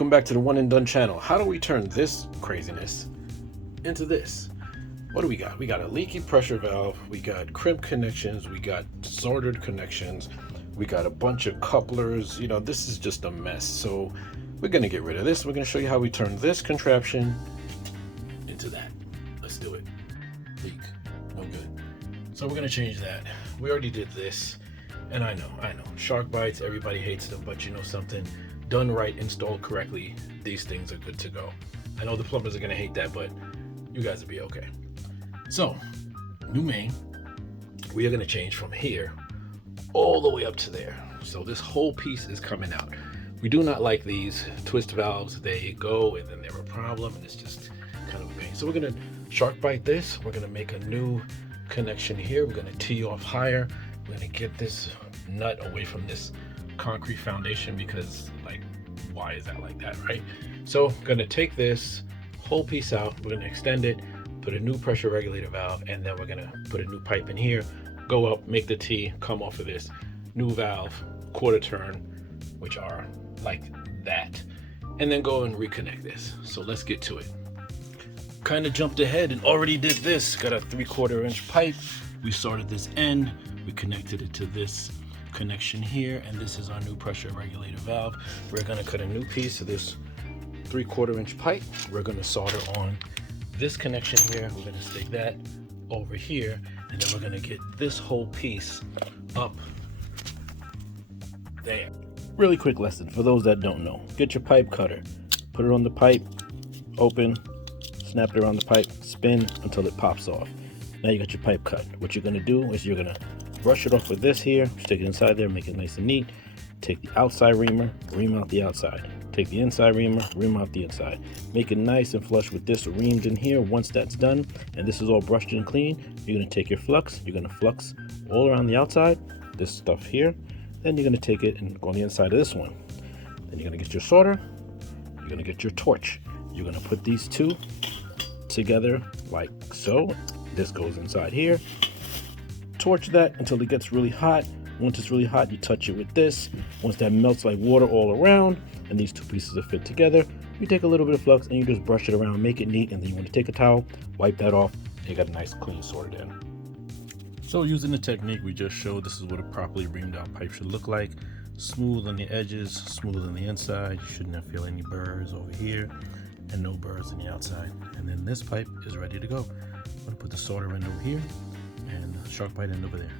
Welcome back to the One and Done channel. How do we turn this craziness into this? What do we got? We got a leaky pressure valve, we got crimp connections, we got soldered connections, we got a bunch of couplers. You know, this is just a mess. So we're gonna get rid of this. We're gonna show you how we turn this contraption into that. Let's do it. Leak, no good. So we're gonna change that. We already did this, and I know, shark bites, everybody hates them, but you know something? Done right, installed correctly, these things are good to go. I know the plumbers are gonna hate that, but you guys will be okay. So, new main, we are gonna change from here all the way up to there. So this whole piece is coming out. We do not like these twist valves. They go and then they're a problem, and it's just kind of a pain. So we're gonna shark bite this. We're gonna make a new connection here. We're gonna tee off higher. We're gonna get this nut away from this concrete foundation, because like, why is that like that, right? So I'm gonna take this whole piece out, we're gonna extend it, put a new pressure regulator valve, and then we're gonna put a new pipe in here, go up, make the T, come off of this, new valve, quarter turn, which are like that, and then go and reconnect this. So let's get to it. Kind of jumped ahead and already did this. Got a 3/4 inch pipe. We started this end, we connected it to this connection here, and this is our new pressure regulator valve. We're going to cut a new piece of this 3/4 inch pipe. We're going to solder on this connection here. We're going to stick that over here, and then we're going to get this whole piece up there. Really quick lesson for those that don't know: get your pipe cutter, put it on the pipe, open, snap it around the pipe, spin until it pops off. Now you got your pipe cut. What you're going to do is you're going to brush it off with this here, stick it inside there, make it nice and neat. Take the outside reamer, ream out the outside. Take the inside reamer, ream out the inside. Make it nice and flush with this reamed in here. Once that's done, and this is all brushed and clean, you're gonna take your flux, you're gonna flux all around the outside, this stuff here. Then you're gonna take it and go on the inside of this one. Then you're gonna get your solder, you're gonna get your torch. You're gonna put these two together like so. This goes inside here. Torch that until it gets really hot. Once it's really hot, you touch it with this. Once that melts like water all around and these two pieces are fit together, you take a little bit of flux and you just brush it around, make it neat, and then you want to take a towel, wipe that off, and you got a nice clean sorted in. So using the technique we just showed, this is what a properly reamed out pipe should look like. Smooth on the edges, smooth on the inside. You shouldn't feel any burrs over here, and no burrs on the outside. And then this pipe is ready to go. I'm gonna put the solder end over here and the shark bite end over there.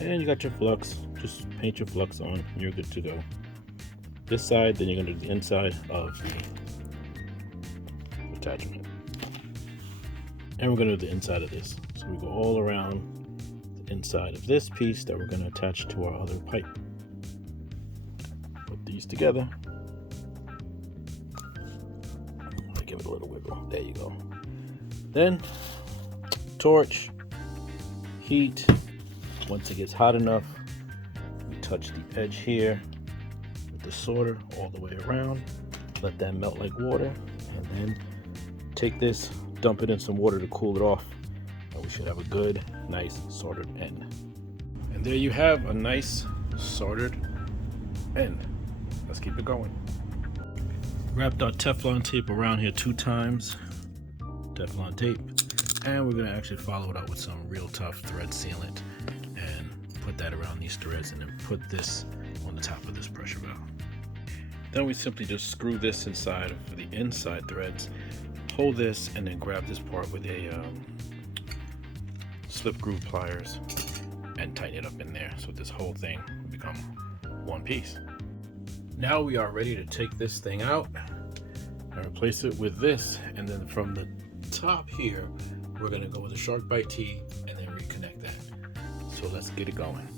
And you got your flux. Just paint your flux on, and you're good to go. This side, then you're gonna do the inside of the attachment. And we're gonna do the inside of this. So we go all around the inside of this piece that we're gonna attach to our other pipe. Put these together. Give it a little wiggle. There you go. Then torch, heat. Once it gets hot enough, we touch the edge here with the solder all the way around. Let that melt like water, and then take this, dump it in some water to cool it off, and we should have a good, nice soldered end. And there you have a nice soldered end. Let's keep it going. Wrapped our Teflon tape around here 2 times. Teflon tape. And we're gonna actually follow it up with some real tough thread sealant and put that around these threads, and then put this on the top of this pressure valve. Then we simply just screw this inside of the inside threads, hold this, and then grab this part with a slip groove pliers and tighten it up in there, so this whole thing will become one piece. Now we are ready to take this thing out and replace it with this, and then from the top here we're going to go with a shark bite T and then reconnect that. So let's get it going.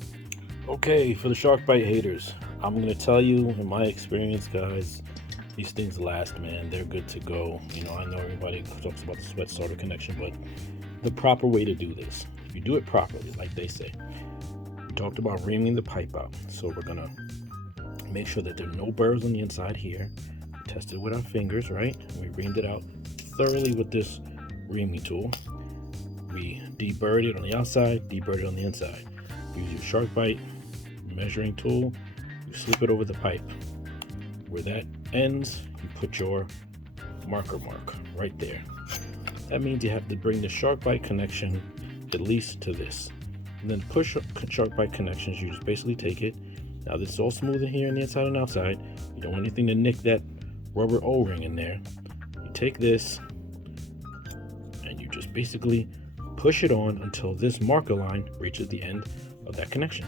Okay, for the shark bite haters, I'm going to tell you, in my experience, guys, these things last, man. They're good to go. You know, I know everybody talks about the sweat solder connection, but the proper way to do this, if you do it properly, like they say, we talked about reaming the pipe out. So we're going to make sure that there are no burrs on the inside here. Test it with our fingers, right? We reamed it out thoroughly with this reaming tool. We deburred it on the outside, deburred it on the inside. Use your shark bite measuring tool. You slip it over the pipe. Where that ends, you put your marker mark right there. That means you have to bring the Sharkbite connection at least to this. And then push Sharkbite connections, you just basically take it. Now this is all smooth in here on the inside and outside. You don't want anything to nick that rubber O-ring in there. You take this and you just basically push it on until this marker line reaches the end of that connection.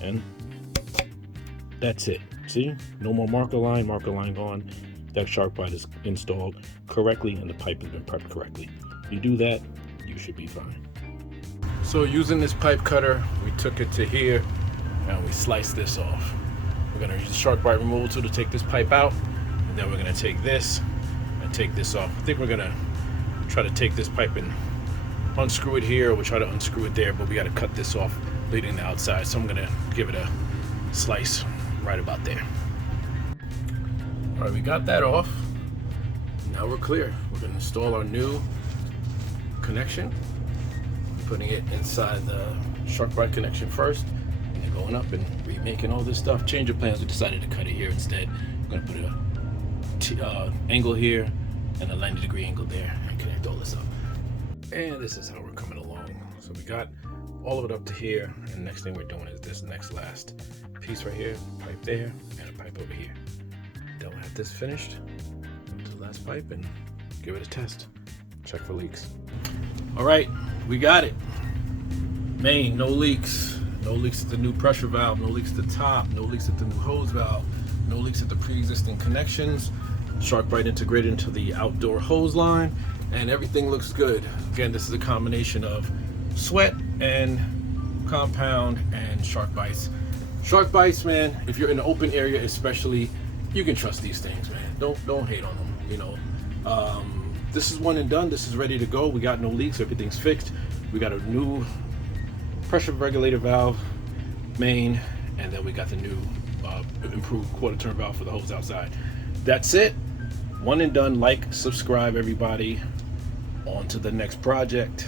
And that's it. See? No more marker line gone. That Sharkbite is installed correctly and the pipe has been prepped correctly. You do that, you should be fine. So using this pipe cutter, we took it to here and we sliced this off. We're gonna use the Sharkbite removal tool to take this pipe out, and then we're gonna take this and take this off. I think we're gonna try to take this pipe and unscrew it here, or we'll try to unscrew it there, but we gotta cut this off leading the outside. So I'm gonna give it a slice right about there. All right, we got that off. Now we're clear. We're gonna install our new connection. Putting it inside the Sharkbite connection first, and then going up and remaking all this stuff. Change of plans, we decided to cut it here instead. I'm gonna put a angle here and a 90-degree angle there and connect all this up. And this is how we're coming along. So we got all of it up to here, and the next thing we're doing is this next last piece right here, pipe there, and a pipe over here. Then we'll have this finished, to the last pipe, and give it a test. Check for leaks. All right, we got it. Main, no leaks. No leaks at the new pressure valve, no leaks at the top, no leaks at the new hose valve, no leaks at the pre-existing connections. Sharkbite integrated into the outdoor hose line, and everything looks good. Again, this is a combination of sweat and compound and Sharkbites. Sharkbites, man, if you're in an open area especially, you can trust these things, man. Don't hate on them, you know. This is one and done. This is ready to go. We got no leaks. Everything's fixed. We got a new pressure regulator valve main, and then we got the new improved quarter turn valve for the hose outside. That's it. One and done. Like, subscribe, everybody. On to the next project.